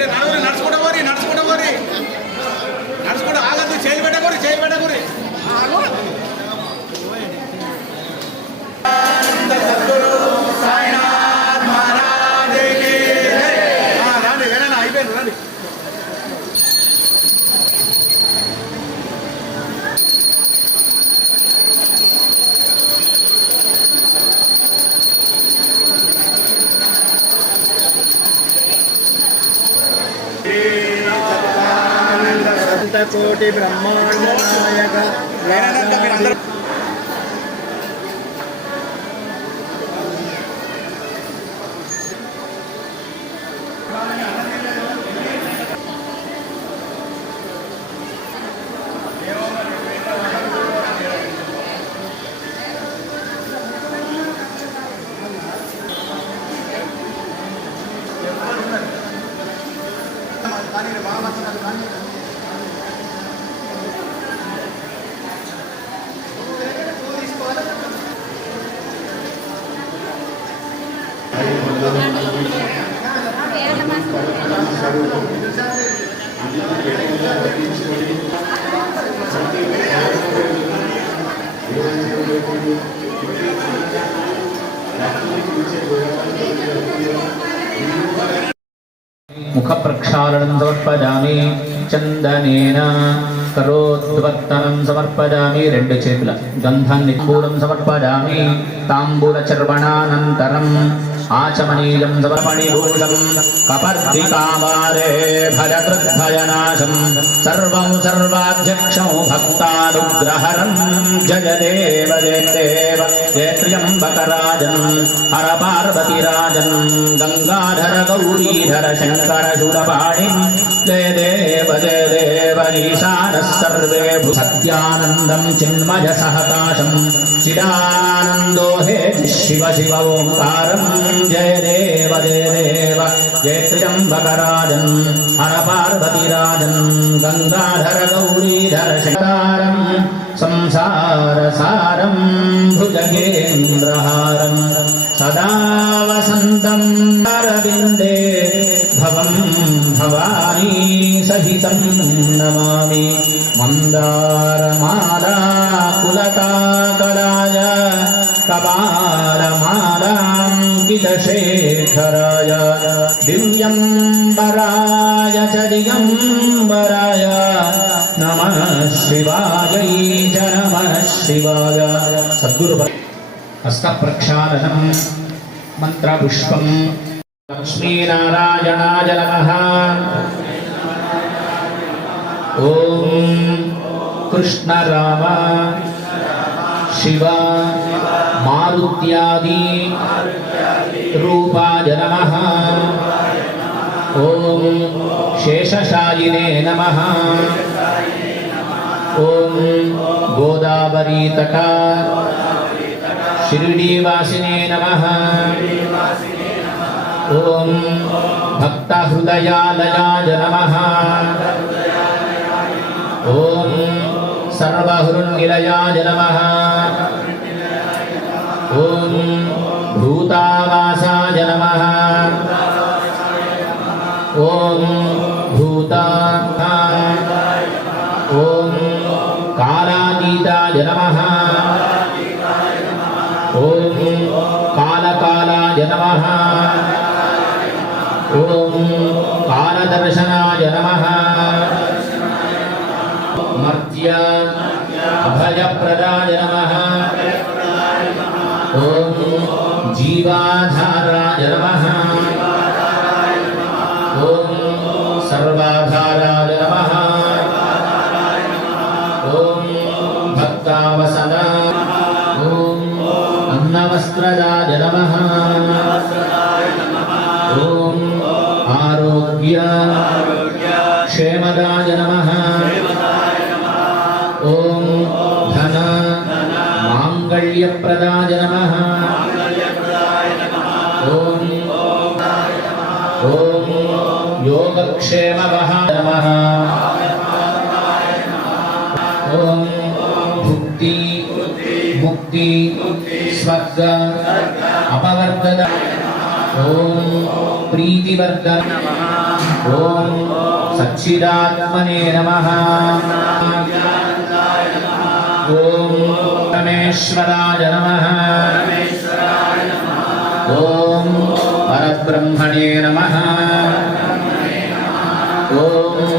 நடுவர் కోటి బ్రహ్మాండ నాయక వేరేదంతా మీరు అందరూ ముఖ ప్రక్షాళనం సమర్పజామి చందనేన కరోద్వర్తనం సమర్పజామి రెండు చేతుల. గంధం పూలం సమర్పజామి తాంబూల చర్వణానంతరం आचमनीयं समर्पणीभूतं कपर्दिकामारे भयकृद्भयनाशं सर्वं सर्वाध्यक्षं जय जयदेव जयदेव जयत्र्यम्बकराजन् हर पार्वतीराजन गंगाधर गौरीधर शङ्कर शूरपाणिं जयदेव जयदेव ईशा జయ దేవ జయ దేవ ఈశానः సర్వే భూ సత్యానందం చిన్మయ సహకాశం చిదానందో హే శివ శివ ఓంకారం. జయ దేవ జయ దేవ. జయ త్ర్యంబకరాజన్ హర పార్వతిరాజన్ గంగాధర గౌరీధర శంకరం సంసారసారం భుజగేంద్రహారం. సదా వసంతం అరవిందే భవం భవానీ సహితం నమామి మందారమాలా కులతాకరాయ కపాలమాలాంకితశేఖరాయ దివ్యంబరాయ చ దిగంబరాయ నమః శివాయ చ నమః శివాయ. कृष्ण राम शिव, मारुत्यादि रूपाय नमः। ॐ शेषशायिने नमः। ॐ गोदावरीतटा शिरडीवासिने नमः। ॐ भक्तहृदयालयाय नमः। ओम सर्वहृन्निलयाय नमः ॐ भूतावासाय नमः ॐ भूता ॐ कालातीताय नमः ॐ कालकालाय नमः ॐ कालदर्शनाय नमः मर्त्य अभयप्रदाय नमः ॐ जीवाधाराय नमः ॐ सर्वाधाराय नमः ॐ भक्तावसना ॐ अन्नवस्त्रदाय नमः ॐ आरोग्य क्षेमदाय नमः माङ्गल्यप्रदाय नमः ॐ ॐ योगक्षेमवः नमः ॐ भुक्ति मुक्ति स्वर्ग अपवर्गद ॐ प्रीतिवर्ग ॐ सच्चिदात्मने नमः ॐ रमेश्वराय नमः ॐ परब्रह्मणे नमः ॐ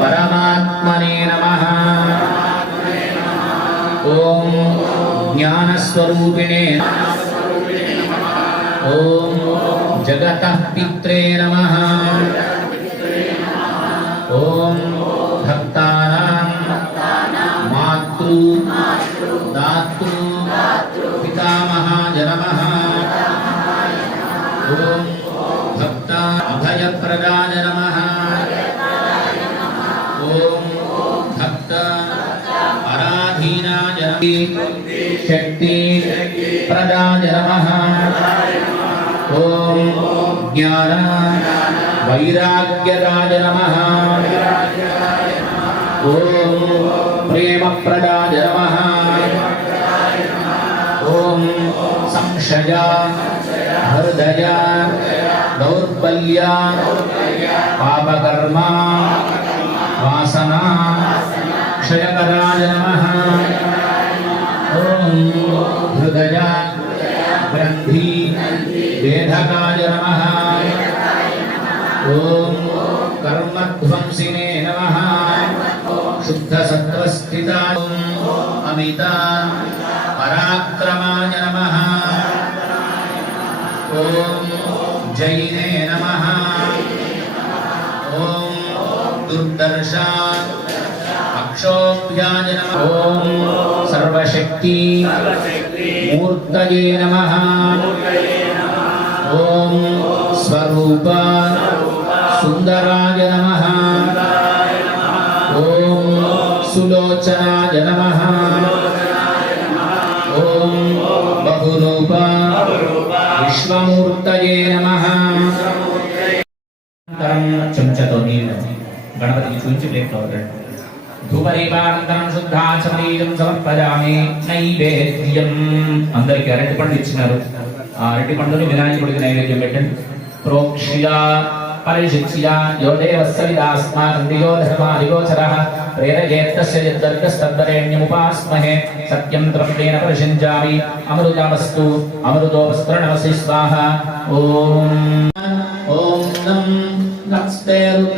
परमात्मने नमः ॐ ज्ञानस्वरूपिणे ॐ जगतः पित्रे नमः ॐ भक्तानां मातृ अभयप्रदाय नमः ॐ भक्त पराधीनाय शक्ति प्रदाय नमः ॐ ज्ञान वैराग्यदाय नमः ॐ प्रेमप्रदाय नमः ॐ संशय हृदय दौर्बल्य, पापकर्मा, वासना क्षयकराय नमः ॐ हृदय ग्रन्थि वेधकाय नमः ॐ कर्मध्वंसिने नमः। शुद्धसत्त्वस्थिताय अमिता पराक्रमाय दुर्दर्शा अक्षोभ्याय नमः ॐ सर्वशक्ति मूर्तये नमः ॐ स्वरूप सुन्दराय नमः ॐ सुलोचनाय नमः గణపతికి చూపించి ప్లేట్లో వదలండి ధూపదీపానంతరం శుద్ధాచమనీయం సమర్పయామి నైవేద్యం అందరికి అరటి పండు ఇచ్చినారు. ఆ అరటి పండుని వినాయకుడికి నైవేద్యం పెట్టండి. ప్రోక్ష్య పరిశిక్ష్య యో దేవస్య విదాస్మాకం దియో ప్రేరయేత్తస్య యద్దర్గస్తద్దరేణ్యముపాస్మహే సత్యం త్రప్తేన పరిషించామి అమృతమస్తు అమృతోపస్త్రణమసి స్వాహ. ఓం.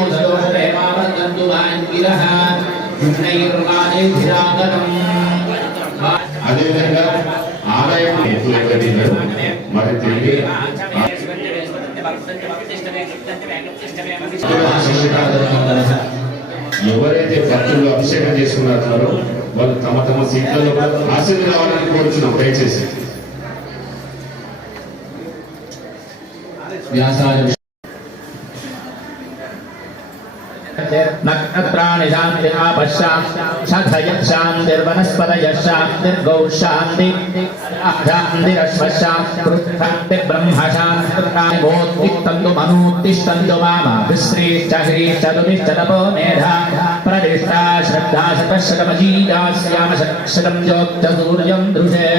अग्राविष्णोदयोषदेवावर्तन्तु वाङ्गिरः युम्नैर्वाणैर्भिरागतम् అదేవిధంగా ఆలయం ఎత్తులు ఎక్కడినారు మరి తిరిగి ఎవరైతే భక్తులు అభిషేకం చేసుకున్నారో వాళ్ళు తమ తమ సీట్లలో ఆశీర్వాదం రావాలని కోరుచున్నాం దయచేసి వ్యాసాయ शान्तिरामिरामिरिहा पश्याम् शान्तिर्वनस्पदयशान्तिर्गौशान्ति शान्तिरश्वशाम् पृच्छान्ति ब्रह्मशान्तिर्कायोत्तिष्ठन्तु मनोत्तिष्ठन्तु मामा विश्रेश्च ह्रीश्चतुमिश्चतपो मेधा प्रतिष्ठा श्रद्धा शतशतमजीयास्याम ज्योत सूर्य दृशे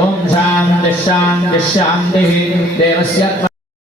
ॐ शान्तिः शान्तिः शान्तिः देवस्य